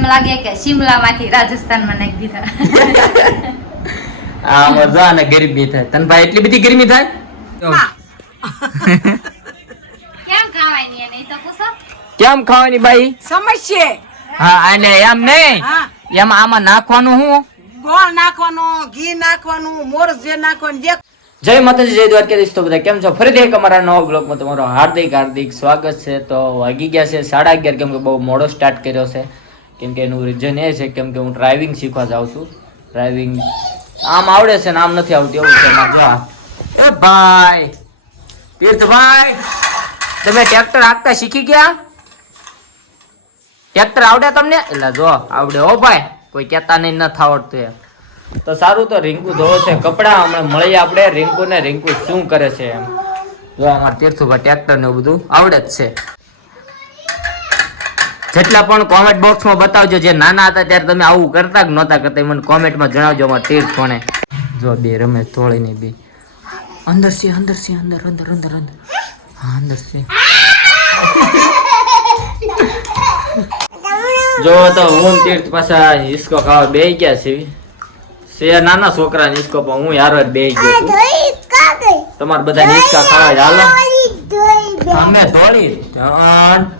એમ લાગે કે શિમલામાંથી રાજસ્થાનમાં નાખી દીધા. આ મજા અને ગરમી થાય. તને ભાઈ એટલી બધી ગરમી થાય? કેમ ખાવાની એને તો પૂછો. કેમ ખાવાની ભાઈ? સમજશે હા અને એમ નહીં. એમ આમાં નાખવાનું હું? ગોળ નાખવાનું ઘી નાખવાનું મોરસ જે નાખવાનું જે જય માતાજી જય દ્વારકાધીશ. તો બધા કેમ છો? ફરીથી એક અમારા નવા બ્લોગમાં તમારો હાર્દિક હાર્દિક સ્વાગત છે. તો વાગી ગયા છે સાડા અગિયાર કેમ કે બહુ મોડો સ્ટાર્ટ કર્યો છે. કેમ કે એનું રીઝન એ છે કેમ કે હું ડ્રાઇવિંગ શીખવા જાઉં છું. ડ્રાઇવિંગ આમ આવડે છે ને આમ નથી આવડતું એવું છે. એ ભાઈ તીર્થભાઈ તમે ટ્રેક્ટર હાંકતા શીખી ગયા? ટ્રેક્ટર આવડે તમને? એટલે જો આવડે હો ભાઈ. કોઈ કહેતા નહીં નથી આવડતું એમ. તો સારું તો રિંકુ ધોવો છે કપડા હમણાં મળીએ આપણે. રિંકુ ને રિંકુ શું કરે છે એમ. જો અમારે તીર્થુભાઈ ટ્રેક્ટર ને બધું આવડે જ છે. જેટલા પણ કોમેન્ટ બોક્સમાં બતાવજો જે નાના હતા ત્યારે તમે આવું કરતા કે નહોતા કરતા મને કોમેન્ટમાં જણાવજો અમારા તીર્થ કોને જો બે રમે તોડી ને બે. અંદર છે અંદર છે અંદર અંદર અંદર અંદર. હા અંદર છે. જો તો હું તીર્થ પાછા હિસ્કો ખાવા બે ગયા છે છે નાના છોકરા હિસ્કો પણ હું યાર બે ગયો છું. તમારે બધા હિસકા ખાવા હાલો. અમે ધોળી. ધન.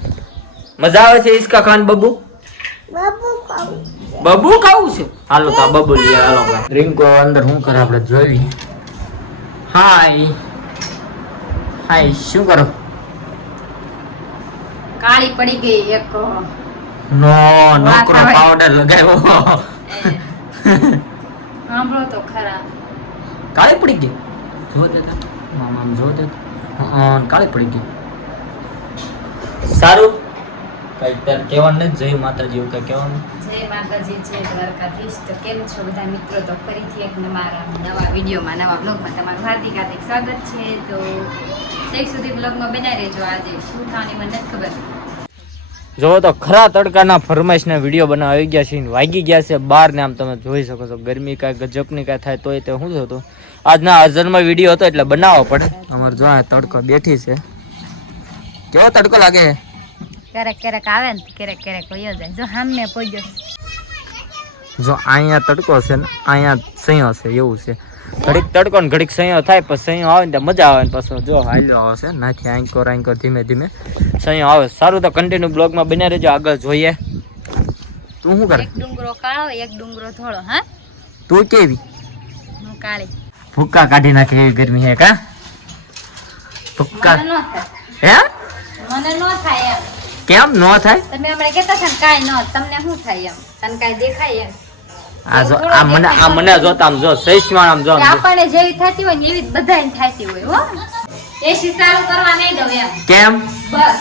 મજા આવે છે ઈસકા ખાન બબુ? બબુ ખાવું છે. હાલો તો બબુ લઈએ હાલો. રિંકો અંદર શું કરે આપણે જોઈ હાય. હાય શું કરો? કાળી પડી ગઈ એક. નો નોકરો પાવડર લગાવ્યો. સાંભળો તો ખરા. કાળી પડી ગઈ? જો દેતા મામા જો દેતા હા કાળી પડી ગઈ. સારું. કઈ તાર કહેવાનું જય માતાજી એવું કઈ કહેવાનું? જય માતાજી જય દ્વારકાધીશ. તો કેમ છો બધા મિત્રો? તો ફરીથી એક મારા નવા વિડીયોમાં નવા બ્લોગમાં તમારું હાર્દિક હાર્દિક સ્વાગત છે. તો છેક સુધી બ્લોગમાં બનાવી રહેજો. આજે શું થવાની મને નથી ખબર. જો તો ખરા તડકાના ફરમાઈશના વીડિયો બનાવ આવી ગયા છે ને વાગી ગયા છે બાર ને આમ તમે જોઈ શકો છો. ગરમી કાંઈ ગજબની કાંઈ થાય તોય તે શું થતું? આજના હાજરમાં વીડિયો હતો એટલે બનાવવો પડે. અમારે જો આ તડકો બેઠી છે. કેવો તડકો લાગે? ક્યારેક ક્યારેક આવે ને ક્યારેક ક્યારેક વયો જાય. જો સામે પોજો જો અહીંયા તડકો છે ને અહીંયા સૈયો છે એવું છે. ઘડીક તડકો ને ઘડીક સૈયો થાય પછી સૈયો આવે ને મજા આવે ને પછી. જો હાલ્યો આવે છે નાથી આંકોર આંકોર ધીમે ધીમે. સંયો આવે. સારું તો કન્ટિન્યુ બ્લોગમાં બને રહેજો આગળ જોઈએ. તું શું કરે? એક ડુંગરો કાળો એક ડુંગરો ધોળો હા? તું કેવી? હું કાળી. ભૂક્કા કાઢી નાખે એવી ગરમી હે કા? ભૂક્કા હે? મને નો થાય એમ. કેમ નો થાય? તમે હમણાં કહેતા હતા કાઈ નો તમને શું થાય એમ? તને કાઈ દેખાય એમ? આ જો આ મને આ મને જોતા જો આમ જો કે આમ જો. આપણને જેવી થતી હોય ને એવી બધાને થતી હોય હો. એસી ચાલુ કરવા નહીં દઉં એમ. કેમ? બસ.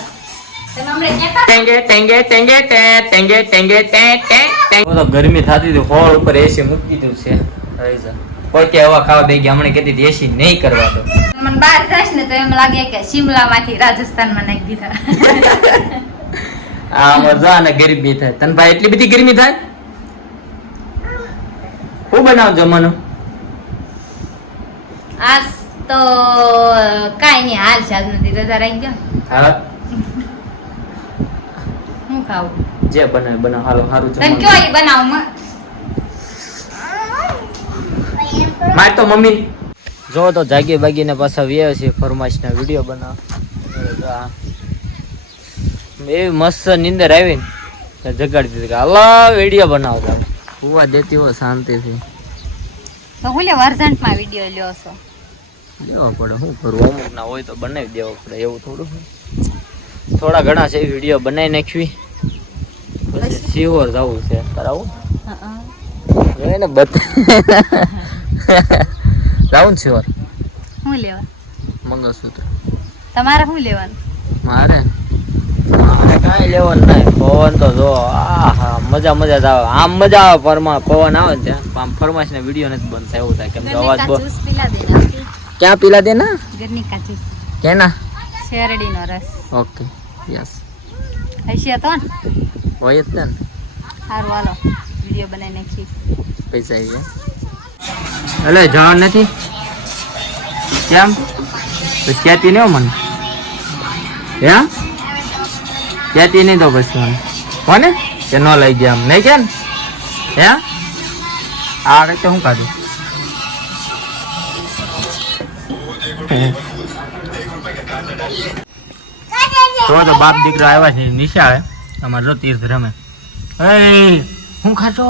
તમે હમણાં કહેતા હતા ટેંગે ટેંગે ટેંગે ટે ટેંગે ટેંગે ટે ટે ટેંગ તો ગરમી થતી હતી હોળ ઉપર એસી મૂકી દીધું છે. કોઈ કે હવા ખાવા બે ગયા હમણાં કહેતી એસી નહીં કરવા દો. મને બહાર જાય ને તો એમ લાગે કે શિમલા માંથી રાજસ્થાનમાં નાખી દીધા. આ મજા અને ગરમી થાય. તને ભાઈ એટલી બધી ગરમી થાય? હું બનાવ જમવાનું? આજ તો કાઈ નહીં હાલ છે આજ નથી રજા રાખી ગયો હા. હું ખાવું? જે બનાવે બનાવ. હાલો સારું તમે તને કયો ઈ બનાવમાં? મારે તો મમ્મી જો તો જાગી બાગીને પાછા વ્યવસ્થિત છે ફરમાઈશના વીડિયો બનાવ. એવી મસ્ત નીંદર આવી ને જગાડી દીધી કે હાલો વીડિયો બનાવતા કુવા દેતી હોય શાંતિથી. તો હું લે વર્ઝન્ટમાં વીડિયો લ્યો છો? લેવો પડે શું કરવું? અમુક ના હોય તો બનાવી દેવો પડે એવું થોડું. થોડા ઘણા છે વીડિયો બનાવી નાખવી. પછી સિહોર જવું છે કરાવું એને બત રાઉન્ડ સિહોર હું લેવા? મંગળસૂત્ર. તમારે શું લેવાનું? મારે? કાંઈ લેવાનું નહીં. પવન તો જો આહા મજા મજા આવે. આમ મજા આવે ફરમા પવન આવે ને ત્યાં. આમ ફરમાશ ને વીડિયો નથી બંધ થાય એવું થાય. કેમ કે અવાજ પીલા દેના ક્યાં પીલા દે ના? ગરની કાચી કેના? શેરડી નો રસ. ઓકે. યસ. હશે તો ને? હોય જ ને. સારું હાલો. વીડિયો બનાવી નાખી પૈસા આવી ગયા. એટલે જવાનું નથી? કેમ? તો કહેતી નહીં મને? હે? કહેતી નહીં તો પછી મને કોને કે ન લઈ ગયા આમ નહીં કે ને હે? આ રીતે હું કાઢું? તો તો બાપ દીકરો આવ્યા છે નિશાળે. અમારે જો તીર્થ રમે. એ હું ખાતો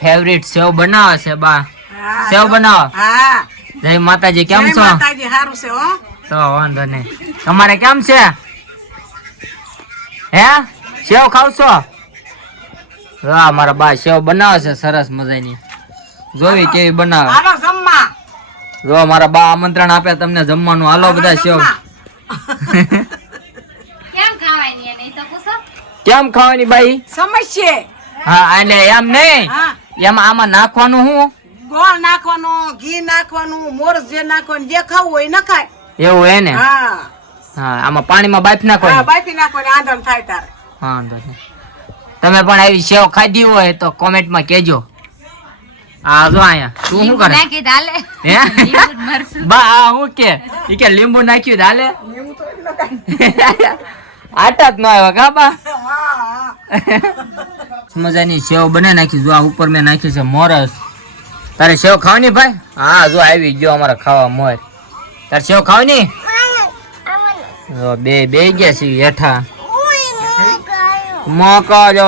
ફેવરિટ સેવ બનાવે છે બા. સેવ બનાવો. હા. જય માતાજી કેમ છો? માતાજી હારું છે હો. તો વાંધો નહીં. તમારે કેમ છે? હે? સેવ ખાવ છો હા મારા બા સેવ બનાવે છે સરસ મજાની. જોવી કેવી બનાવે. હાલો જમવા. જો મારા બા આમંત્રણ આપે તમને જમવાનું. હાલો બધા સેવ. કેમ ખાવાની એને? તો પૂછો. કેમ ખાવાની બાઈ? સમજશે. હા અને એમ નહીં. એમ આમાં નાખવાનું શું ગોળ નાખવાનો ઘી નાખવાનું મોરસ જે નાખવાનું જે ખાવું હોય એ નખાય એવું હે ને? હા. હા આમાં પાણીમાં બાફ હા નાખવાનું બાફી નાખવાની આંધણ થાય તારે હા વાંધો નહીં. તમે પણ આવી સેવ ખાધી હોય તો કોમેન્ટમાં કેજો આ જો અહીંયા તું શું કરે? નાખી દાલે? હે? લીંબુ. બા આ હું કે? ઈ કે લીંબુ નાખ્યું તો હાલે આટા જ ન આવ્યો કા બા? મજાની સેવ બને નાખી જો આ ઉપર મેં નાખી છે મોરસ. તારે સેવ ખાવાની ભાઈ? હા હજુ આવી ગયો અમારે ખાવા મોર. તારે સેવ ખાવાની? જો બે બે ગયા છે હેઠા. મોકો જો.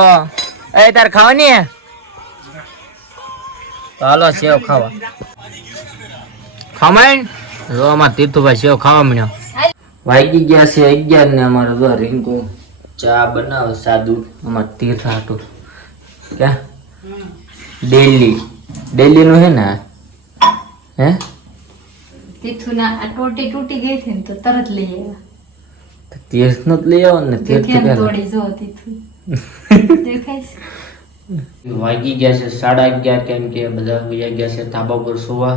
એ તારે ખાવાની? હાલો સેવ ખાવા. ખમાઈન જો અમારે તીર્થુભાઈ સેવ ખાવા મળ્યો વાગી ગયા છે અગિયાર ને અમારે જો રીંકુ ચા બનાવે સાદું. અમારે તીર્થ હાટું. ક્યાં? ડેલી. ડેલી નું હે ને? હે? તીથુના આ ટોટી તૂટી ગઈ હતી ને તો તરત લઈ આવ્યા. તીર્થનું જ લઈ આવો ને? તીર્થ કેમ તોડી જો તીથુ. દેખાય વાગી ગયા છે સાડા અગિયાર કેમ કે બધા વયા ગયા છે ધાબા પર સુવા.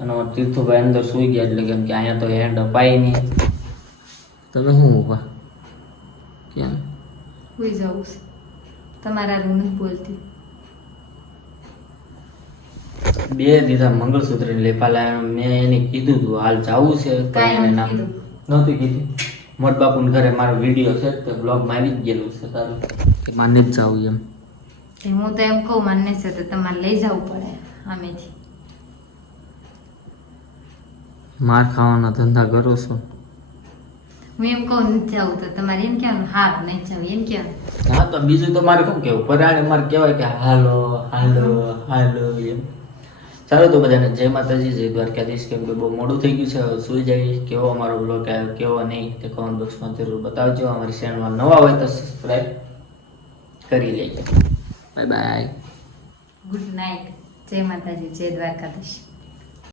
અને તીર્થુભાઈ અંદર સુઈ ગયા એટલે કેમ કે અહીંયા તો હેન્ડ અપાય નહીં. તમે શું ઊભા? કેમ? સુઈ જાઉં તમારા રૂમ બોલતી. બે દીધા મંગળસૂત્ર લેપા લાવ્યા મેં એને કીધું તું હાલ જવું છે. પણ એને નામ. નહોતું કીધું. મોટ બાપુને ઘરે મારો વીડિયો છે તો બ્લોગમાં આવી જ ગયેલું છે તારું. કે માને જ જાવું એમ. હું તો એમ કહું માનને છે તો તમારે લઈ જવું પડે આમેથી. માર ખાવાના ધંધા કરું છું. હું એમ કહું નથી જવું તો તમારે એમ કહેવાનું હા નહીં જવું. એમ કહેવાનું. હા તો બીજું તો મારે શું કેવું પરાણે મારે કહેવાય કે હાલો હાલો હાલો એમ. ચાલો તો બધાને જય માતાજી, જય દ્વારકાધીશ. કેમ કે બહુ મોડું થઈ ગયું છે, હવે સુઈ જાય કેવો અમારો બ્લોગ આવ્યો, કેવો નહીં, તે કોમેન્ટ બોક્સમાં જરૂર બતાવજો. અમારી ચેનલમાં નવા હોય તો સબસ્ક્રાઈબ કરી લેજો. બાય બાય ગુડ નાઇટ જય માતાજી, જય દ્વારકાધીશ.